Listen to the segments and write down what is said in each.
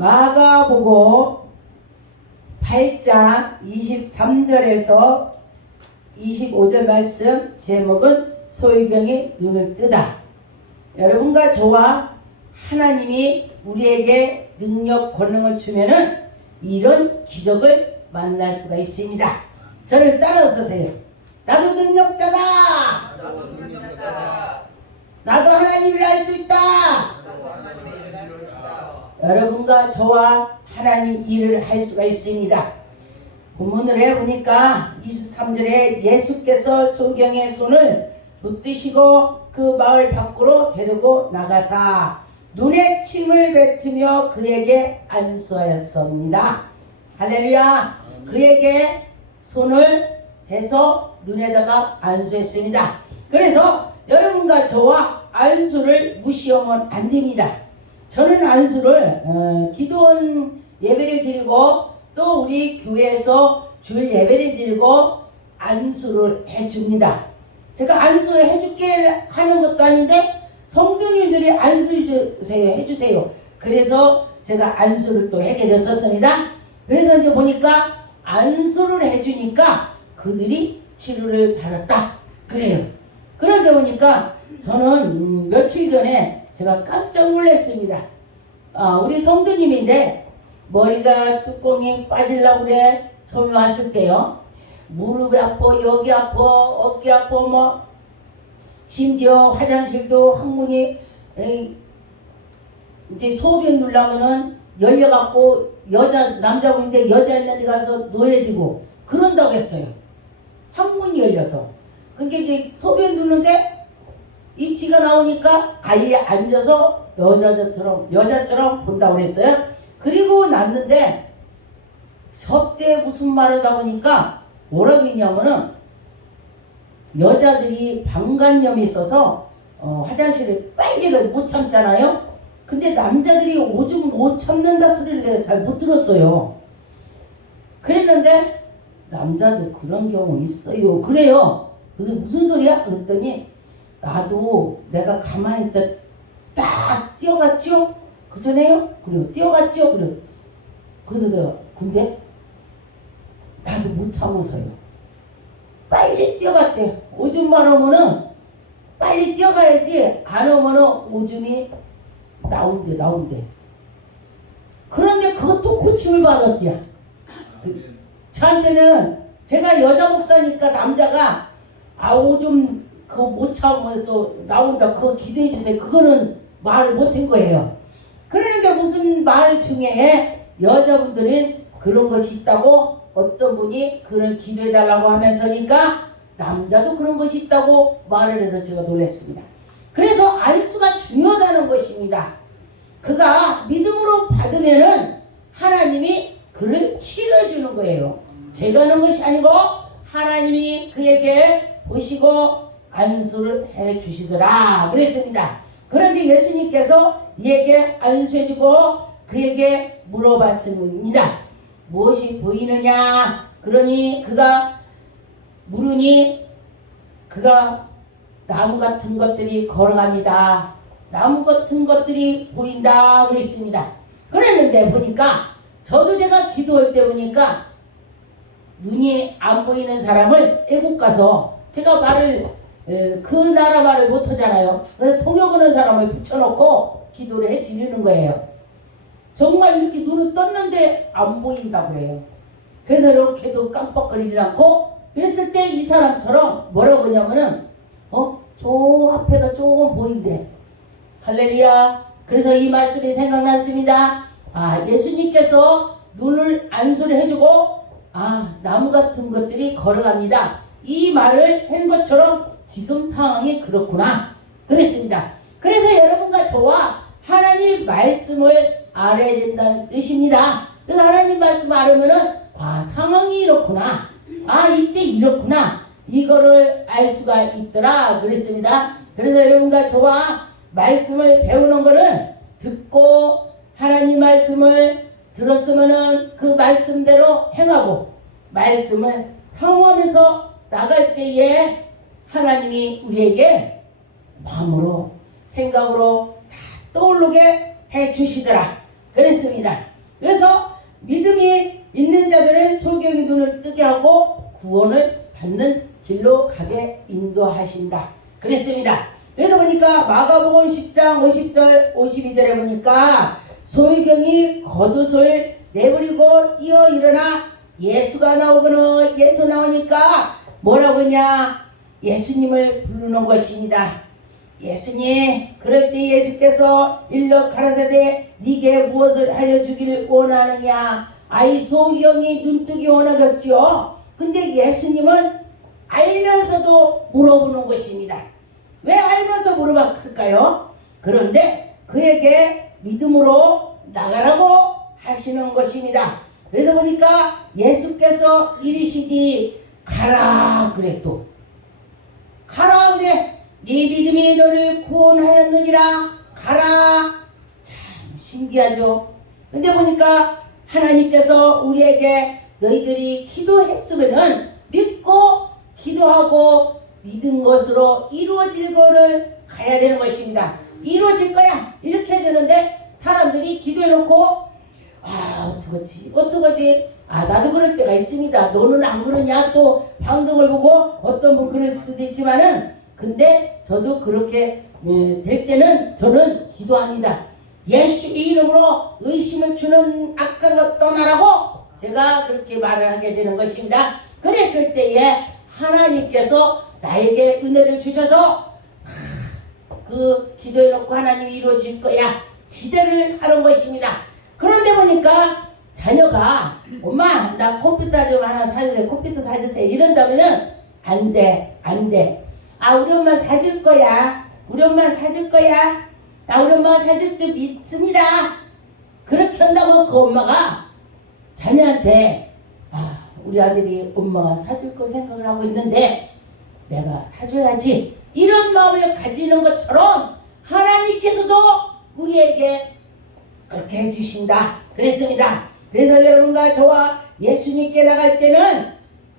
마가복음 8장 23절에서 25절 말씀, 제목은 소유경의 눈을 뜨다. 여러분과 저와 하나님이 우리에게 능력, 권능을 주면은 이런 기적을 만날 수가 있습니다. 저를 따라서세요. 나도 능력자다. 나도 하나님을 알 수 있다. 여러분과 저와 하나님 일을 할 수가 있습니다. 본문을 해보니까 23절에 예수께서 소경의 손을 붙드시고 그 마을 밖으로 데리고 나가사 눈에 침을 뱉으며 그에게 안수하였습니다. 할렐루야. 그에게 손을 대서 눈에다가 안수했습니다. 그래서 여러분과 저와 안수를 무시하면 안 됩니다. 저는 안수를 기도원 예배를 드리고 또 우리 교회에서 주일 예배를 드리고 안수를 해줍니다. 제가 안수해줄게 하는 것도 아닌데 성도님들이 안수해주세요 해주세요. 그래서 제가 안수를 또 하게 됐었습니다. 그래서 이제 보니까 안수를 해주니까 그들이 치료를 받았다 그래요. 그러다 보니까 저는 며칠 전에 제가 깜짝 놀랐습니다. 우리 성도님인데 머리가 뚜껑이 빠지려고 그래. 처음에 왔을 때요. 무릎이 아파, 여기 아파, 어깨 아파, 뭐 심지어 화장실도 항문이 이제 소변 누르려면은 열려갖고 남자분인데 여자 있는 데 가서 놓여지고 그런다고 했어요. 항문이 열려서. 그게 이제 소변 누르는데 이 티가 나오니까 아예 앉아서 여자처럼 본다고 그랬어요. 그리고 났는데 저때 무슨 말을 하다 보니까 뭐라고 했냐면은 여자들이 방광염이 있어서 화장실에 빨리를 못 참잖아요. 근데 남자들이 오줌 못 참는다 소리를 내가 잘 못 들었어요. 그랬는데 남자도 그런 경우 있어요. 그래요. 그래서 무슨 소리야? 그랬더니 나도 내가 가만히 있다 딱 뛰어갔죠? 그전에요? 그리고 뛰어갔죠? 그래서 내가 근데 나도 못 참아서요. 빨리 뛰어갔대. 오줌만 오면은 빨리 뛰어가야지 안 오면은 오줌이 나온대. 그런데 그것도 고침을 받았대요. 저한테는 제가 여자 목사니까 남자가 오줌 그거 못 참으면서 나온다 그거 기도해 주세요. 그거는 말을 못한 거예요. 그러는데 무슨 말 중에 여자분들은 그런 것이 있다고 어떤 분이 그런 기도해 달라고 하면서니까 남자도 그런 것이 있다고 말을 해서 제가 놀랐습니다. 그래서 안수가 중요하다는 것입니다. 그가 믿음으로 받으면은 하나님이 그를 치료해 주는 거예요. 제가 하는 것이 아니고 하나님이 그에게 보시고 안수를 해 주시더라 그랬습니다. 그런데 예수님께서 이에게 안수해주고 그에게 물어봤습니다. 무엇이 보이느냐? 그러니 그가 물으니 그가 나무 같은 것들이 걸어갑니다. 나무 같은 것들이 보인다 그랬습니다. 그랬는데 보니까 저도 제가 기도할 때 보니까 눈이 안 보이는 사람을 애국 가서 제가 그 나라 말을 못하잖아요. 그래서 통역하는 사람을 붙여놓고 기도를 해드리는 거예요. 정말 이렇게 눈을 떴는데 안 보인다고 그래요. 그래서 이렇게도 깜빡거리지 않고 그랬을 때 이 사람처럼 뭐라고 하냐면은 저 앞에가 조금 보인대. 할렐루야. 그래서 이 말씀이 생각났습니다. 예수님께서 눈을 안수를 해주고 나무 같은 것들이 걸어갑니다. 이 말을 한 것처럼 지금 상황이 그렇구나 그랬습니다. 그래서 여러분과 저와 하나님 말씀을 알아야 된다는 뜻입니다. 그래서 하나님 말씀 알으면은 상황이 이렇구나, 이때 이렇구나, 이거를 알 수가 있더라 그랬습니다. 그래서 여러분과 저와 말씀을 배우는 거는 듣고 하나님 말씀을 들었으면은 그 말씀대로 행하고 말씀을 사모하면서 나갈 때에 하나님이 우리에게 마음으로 생각으로 다 떠오르게 해 주시더라 그랬습니다. 그래서 믿음이 있는 자들은 소경의 눈을 뜨게 하고 구원을 받는 길로 가게 인도하신다 그랬습니다. 그래서 보니까 마가복음 10장 50절 52절에 보니까 소경이 겉옷을 내버리고 뛰어 일어나 예수가 나오거나 예수 나오니까 뭐라고 하냐, 예수님을 부르는 것입니다. 예수님, 그럴 때 예수께서 일러 가라사대 네게 무엇을 하여 주기를 원하느냐. 아이 소경이 눈뜨기 원하겠지요. 근데 예수님은 알면서도 물어보는 것입니다. 왜 알면서 물어봤을까요? 그런데 그에게 믿음으로 나가라고 하시는 것입니다. 그래서 보니까 예수께서 이르시기 가라 그래. 또 가라 그래. 네 믿음이 너를 구원하였느니라. 가라. 참 신기하죠. 근데 보니까 하나님께서 우리에게 너희들이 기도했으면은 믿고 기도하고 믿은 것으로 이루어질 거를 가야 되는 것입니다. 이루어질 거야 이렇게 되는데 사람들이 기도해놓고 어떡하지? 나도 그럴 때가 있습니다. 너는 안 그러냐? 또 방송을 보고 어떤 분 그럴 수도 있지만은, 근데 저도 그렇게 될 때는 저는 기도합니다. 예수 이름으로 의심을 주는 악한 것 떠나라고 제가 그렇게 말을 하게 되는 것입니다. 그랬을 때에 하나님께서 나에게 은혜를 주셔서 그 기도해놓고 하나님이 이루어질 거야 기대를 하는 것입니다. 그런데 보니까 자녀가 엄마 나 컴퓨터 좀 하나 사주세요, 컴퓨터 사주세요 이런다면은 안돼. 우리 엄마 사줄 거야, 우리 엄마 사줄 거야, 나 우리 엄마 사줄 줄 믿습니다. 그렇게 한다면 그 엄마가 자녀한테 우리 아들이 엄마가 사줄 거 생각을 하고 있는데 내가 사줘야지 이런 마음을 가지는 것처럼 하나님께서도 우리에게 그렇게 해주신다 그랬습니다. 그래서 여러분과 저와 예수님께 나갈 때는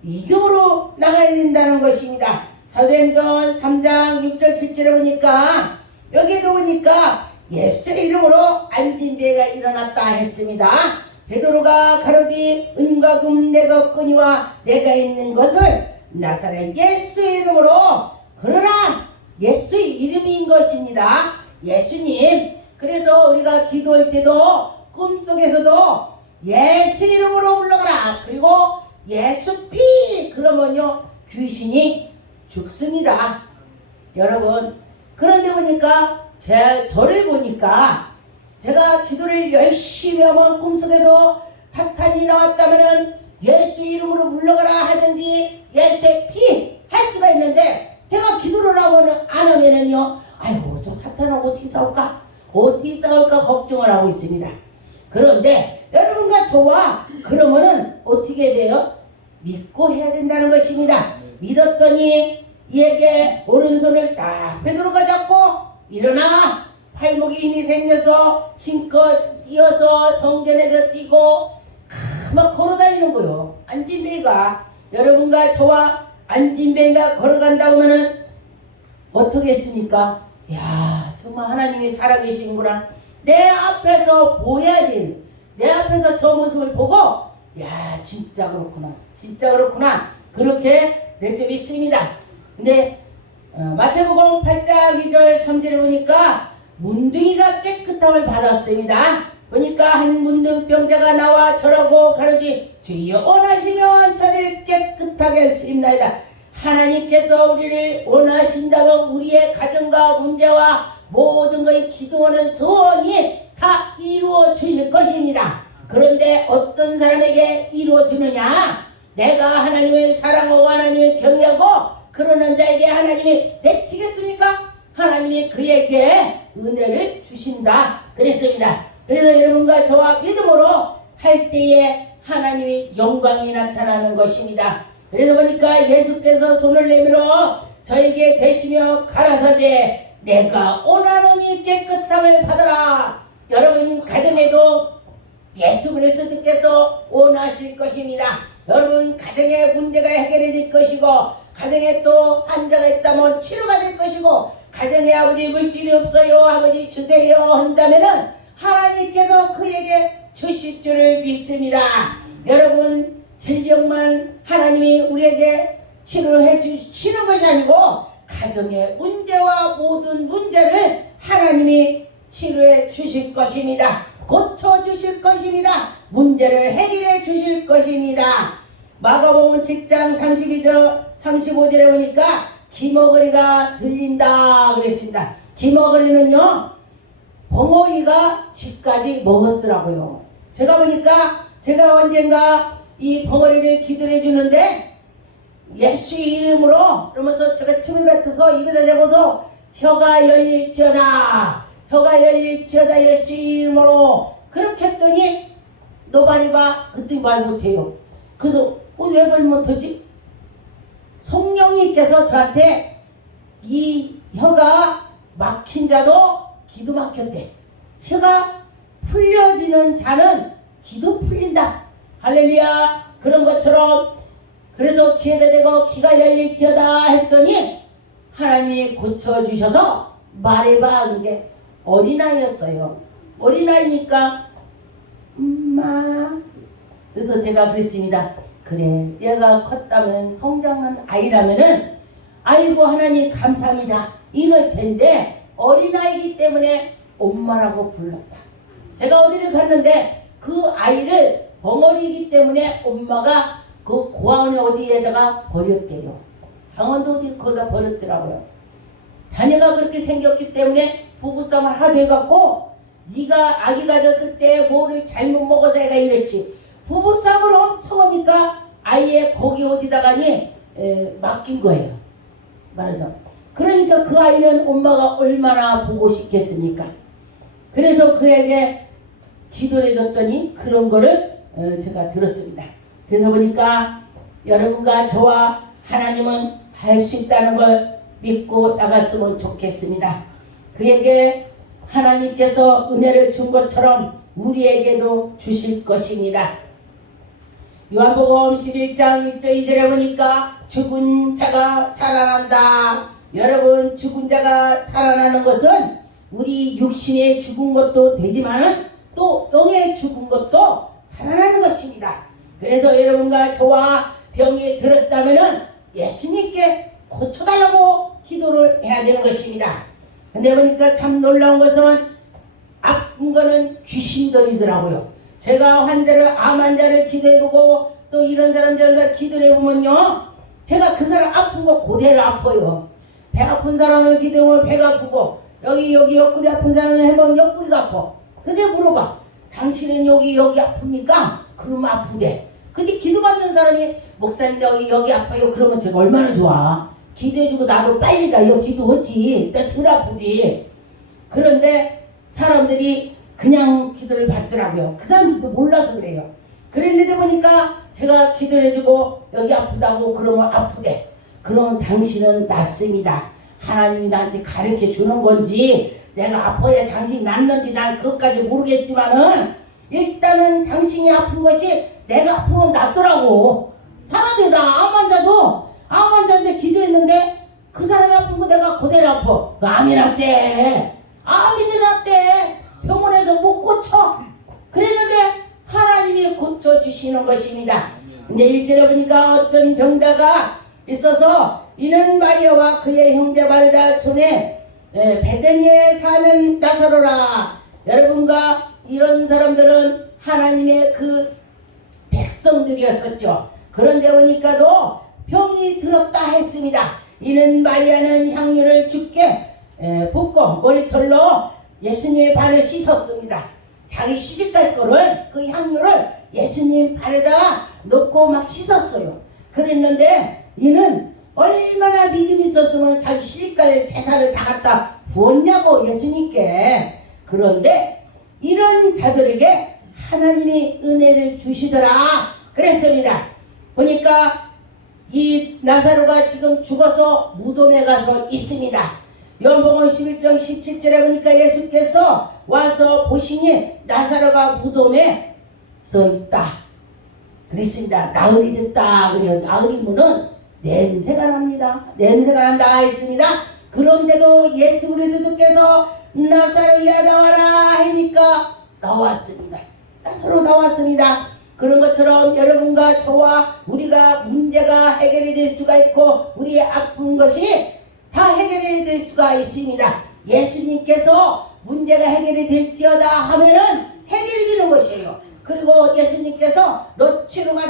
믿음으로 나가야 된다는 것입니다. 사도행전 3장 6절 7절에 보니까 여기도 보니까 예수의 이름으로 안진배가 일어났다 했습니다. 베드로가 가로되 은과 금 내가 없거니와 내가 있는 것을 나사렛 예수의 이름으로, 그러나 예수의 이름인 것입니다. 예수님. 그래서 우리가 기도할 때도 꿈속에서도 예수 이름으로 불러가라. 그리고 예수 피 그러면요 귀신이 죽습니다. 여러분, 그런데 보니까 저를 보니까 제가 기도를 열심히 하면 꿈속에서 사탄이 나왔다면은 예수 이름으로 물러가라 하든지 예수의 피 할 수가 있는데, 제가 기도를 하고는 안 하면은요 아이고 저 사탄하고 어떻게 싸울까 걱정을 하고 있습니다. 그런데 여러분과 저와 그러면은 어떻게 돼요? 믿고 해야 된다는 것입니다. 믿었더니 이에게 오른손을 딱 베드로가 잡고 일어나, 팔목이 힘이 생겨서 힘껏 뛰어서 성전에서 뛰고 막 걸어다니는 거요. 안진뱅이가, 여러분과 저와 안진뱅이가 걸어간다고 하면은 어떻겠습니까? 야, 정말 하나님이 살아계시는구나. 내 앞에서 보여야지. 내 앞에서 저 모습을 보고 야, 진짜 그렇구나 그렇게 될 줄 믿습니다. 근데 마태복음 8장 2절 3절에 보니까 문둥이가 깨끗함을 받았습니다. 보니까 한 문둥병자가 나와 절하고 가로되 주여 원하시면 저를 깨끗하게 하시옵나이다. 하나님께서 우리를 원하신다면 우리의 가정과 문제와 모든 것이 기도하는 소원이 다 이루어 주실 것입니다. 그런데 어떤 사람에게 이루어 주느냐? 내가 하나님을 사랑하고 하나님을 경외하고 그러는 자에게 하나님이 내치겠습니까? 하나님이 그에게 은혜를 주신다 그랬습니다. 그래서 여러분과 저와 믿음으로 할 때에 하나님의 영광이 나타나는 것입니다. 그래서 보니까 예수께서 손을 내밀어 저에게 대시며 가라사대 내가 원하노니 깨끗함을 받아라. 여러분 가정에도 예수 그리스도께서 원하실 것입니다. 여러분 가정에 문제가 해결이 될 것이고, 가정에 또 환자가 있다면 치료가 될 것이고, 가정에 아버지 물질이 없어요 아버지 주세요 한다면은 하나님께서 그에게 주실 줄 있습니다. 여러분, 질병만 하나님이 우리에게 치료해 주시는 것이 아니고 가정의 문제와 모든 문제를 하나님이 치료해 주실 것입니다. 고쳐 주실 것입니다. 문제를 해결해 주실 것입니다. 마가복음 7장 35절에 보니까 기머거리가 들린다 그랬습니다. 기머거리는요, 벙어리가 쥐까지 먹었더라고요. 제가 보니까 제가 언젠가 이 벙어리를 기도해 주는데 예수 이름으로 그러면서 제가 침을 뱉어서 입에다 대고서 혀가 열릴지어다, 혀가 열릴지어다 예수 이름으로 그렇게 했더니 너말이 봐. 그랬더니 말 못해요. 그래서 왜 말 못하지? 성령님께서 저한테 이 혀가 막힌 자도 기도 막혔대. 혀가 풀려지는 자는 기도 풀린다. 할렐루야. 그런 것처럼 그래서 귀에다 대고 귀가 열릴지어다 했더니 하나님이 고쳐주셔서 말해봐. 그게 어린아이였어요. 어린아이니까 엄마. 그래서 제가 그랬습니다. 그래, 얘가 컸다면 성장한 아이라면은 아이고 하나님 감사합니다 이럴 텐데 어린아이기 때문에 엄마라고 불렀다. 제가 어디를 갔는데 그 아이를 벙어리이기 때문에 엄마가 그 고아원에 어디에다가 버렸대요. 강원도 어디 거기다 버렸더라고요. 자녀가 그렇게 생겼기 때문에 부부싸움을 하도 해갖고 네가 아기 가졌을 때 뭐를 잘못 먹어서 애가 이랬지. 부부싸움을 엄청 하니까 아이의 거기 어디다가니 맡긴 거예요. 말하자면. 그러니까 그 아이는 엄마가 얼마나 보고 싶겠습니까? 그래서 그에게 기도를 해줬더니 그런 거를 제가 들었습니다. 그래서 보니까 여러분과 저와 하나님은 할 수 있다는 걸 믿고 나갔으면 좋겠습니다. 그에게 하나님께서 은혜를 준 것처럼 우리에게도 주실 것입니다. 요한복음 11장 1절 2절에 보니까 죽은 자가 살아난다. 여러분, 죽은 자가 살아나는 것은 우리 육신의 죽은 것도 되지만은 또 영의 죽은 것도 살아나는 것입니다. 그래서 여러분과 저와 병이 들었다면은 예수님께 고쳐달라고 기도를 해야 되는 것입니다. 근데 보니까 참 놀라운 것은 아픈 거는 귀신들이더라고요. 제가 암 환자를 기도해보고 또 이런 사람 저런 사람 기도를 해보면요, 제가 그 사람 아픈 거 그대로 아파요. 배 아픈 사람을 기도해보면 배가 아프고 여기 옆구리 아픈 사람을 해보면 옆구리가 아파. 근데 물어봐, 당신은 여기 아프니까 그러면 아프대. 근데 기도받는 사람이 목사님 여기 아파요 그러면 제가 얼마나 좋아. 기도해주고 나도 빨리 가요. 기도하지. 나 덜 아프지. 그런데 사람들이 그냥 기도를 받더라고요. 그 사람들도 몰라서 그래요. 그랬는데 보니까 제가 기도를 해주고 여기 아프다고 그러면 아프대. 그러면 당신은 낫습니다. 하나님이 나한테 가르쳐 주는 건지 내가 아파야 당신이 낫는지 난 그것까지 모르겠지만은 일단은 당신이 아픈 것이 내가 아프면 낫더라고. 사람들이 나 암 환자인데 기도했는데 그 사람이 아픈 거 내가 그대로 아파. 암이 낫대. 암인데 낫대. 병원에서 못 고쳐. 그랬는데 하나님이 고쳐주시는 것입니다. 근데 1절에 보니까 어떤 병자가 있어서 이는 마리아와 그의 형제 마르다 촌에 베데니에 사는 나사로라. 여러분과 이런 사람들은 하나님의 그 백성들이었었죠. 그런데 보니까도 병이 들었다 했습니다. 이는 마리아는 향유를 주께 붓고 머리털로 예수님의 발을 씻었습니다. 자기 시집갈 거를 그 향유를 예수님 발에다가 넣고 막 씻었어요. 그랬는데 이는 얼마나 믿음이 있었으면 자기 시집갈 제사를 다 갖다 부었냐고 예수님께. 그런데 이런 자들에게 하나님이 은혜를 주시더라 그랬습니다. 보니까 이 나사로가 지금 죽어서 무덤에 가서 있습니다. 요한복음 11장 17절에 보니까 예수께서 와서 보시니 나사로가 무덤에 서 있다 그랬습니다. 나흘이 됐다 그래요. 나흘이면은 냄새가 납니다. 냄새가 난다 했습니다. 그런데도 예수 그리스도께서 나사로야 나와라 하니까 나왔습니다. 나사로 나왔습니다. 그런 것처럼 여러분과 저와 우리가 문제가 해결이 될 수가 있고 우리의 아픈 것이 다 해결이 될 수가 있습니다. 예수님께서 문제가 해결이 될지어다 하면은 해결이 되는 것이에요. 그리고 예수님께서 너 치료가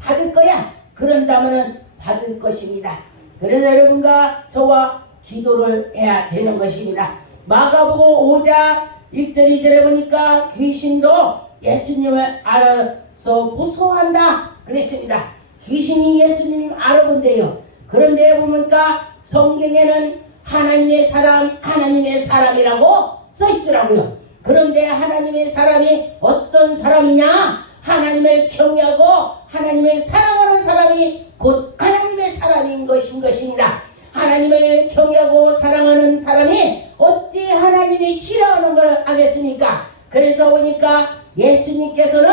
받을 거야 그런다면은 받을 것입니다. 그래서 여러분과 저와 기도를 해야 되는 것입니다. 마가복음 5장 1절 2절에 보니까 귀신도 예수님을 알아서 무서워한다 그랬습니다. 귀신이 예수님 알아본대요. 그런데 보니까 성경에는 하나님의 사람이라고 써있더라고요. 그런데 하나님의 사람이 어떤 사람이냐? 하나님을 경외하고 하나님을 사랑하는 사람이 곧 하나님의 사람인 것입니다. 하나님을 경외하고 사랑하는 사람이 어찌 하나님이 싫어하는 걸 하겠습니까? 그래서 보니까 예수님께서는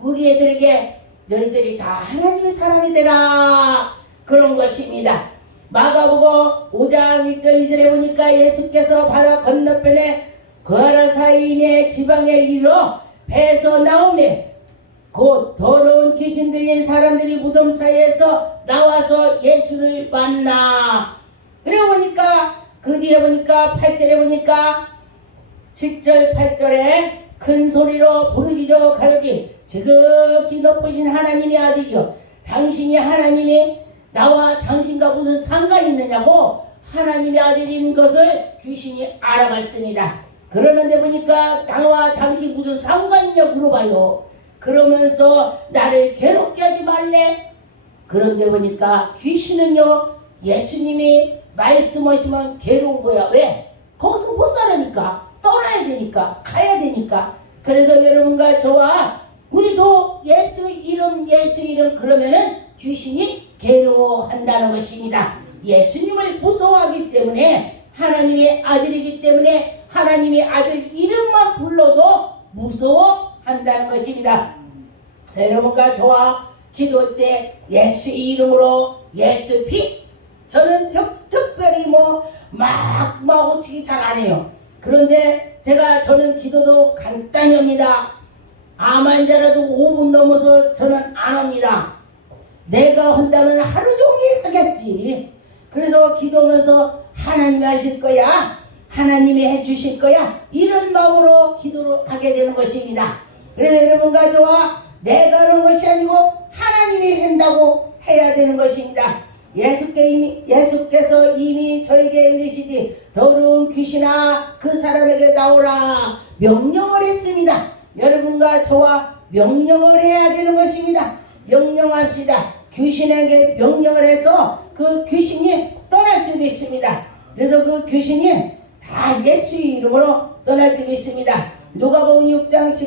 우리 애들에게 너희들이 다 하나님의 사람이 되라 그런 것입니다. 마가복음 5장 1절 2절에 보니까 예수께서 바다 건너편에 거라사인의 지방에 이르러 배에서 나오매 곧 더러운 귀신 들린 사람들이 무덤 사이에서 나와서 예수를 만나. 그리고 보니까 그 뒤에 보니까 8절에 보니까 7절 8절에 큰 소리로 부르짖어 가로되 지극히 높으신 하나님의 아들이여 당신이 하나님이 나와 당신과 무슨 상관이 있느냐고 하나님의 아들인 것을 귀신이 알아봤습니다. 그러는데 보니까 나와 당신 무슨 상관이냐 물어봐요. 그러면서 나를 괴롭게 하지 말래. 그런데 보니까 귀신은요 예수님이 말씀하시면 괴로운 거야. 왜? 거기서 못 살으니까 떠나야 되니까 가야 되니까. 그래서 여러분과 저와 우리도 예수 이름 그러면은 귀신이 괴로워한다는 것입니다. 예수님을 무서워하기 때문에 하나님의 아들이기 때문에 하나님의 아들 이름만 불러도 무서워한다는 것입니다. 여러분과 저와 기도할 때 예수 이름으로 예수 피 저는 특별히 막 어떻게 잘 안 해요. 그런데 저는 기도도 간단히 합니다. 암 환자라도 5분 넘어서 저는 안 합니다. 내가 한다면 하루 종일 하겠지. 그래서 기도하면서 하나님이 하실 거야. 하나님이 해주실 거야. 이런 마음으로 기도를 하게 되는 것입니다. 그래서 여러분과 저와 내가 하는 것이 아니고 하나님이 한다고 해야 되는 것입니다. 예수께서 이미 저에게 이르시지 더러운 귀신아 그 사람에게 나오라 명령을 했습니다. 여러분과 저와 명령을 해야 되는 것입니다. 명령합시다. 귀신에게 명령을 해서 그 귀신이 떠날 줄 믿습니다. 그래서 그 귀신이 다 예수 이름으로 떠날 줄 믿습니다. 누가복음 6장 10